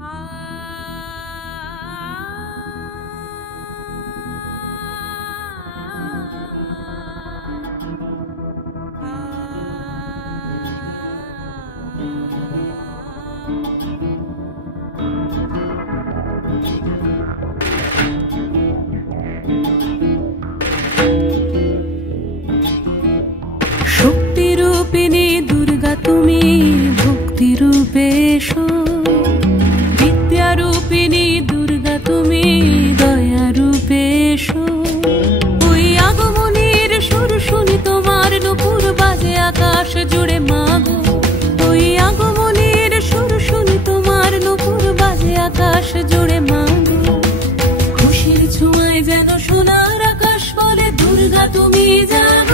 শক্তিরূপিণী দুর্গা তুমি ভক্তিরূপে এসো, বিদ্যারূপিণী দুর্গা তুমি দয়ারূপে এসো। ওই আগমনীর সুর শুনি তোমার নূপুর বাজে আকাশ জুড়ে মাগো, ওই আগমনীর সুর শুনি তোমার নূপুর বাজে আকাশ জুড়ে মাগো। খুশির ছোঁয়ায় যেন সোনার আকাশ বলে দুর্গা তুমি জাগো।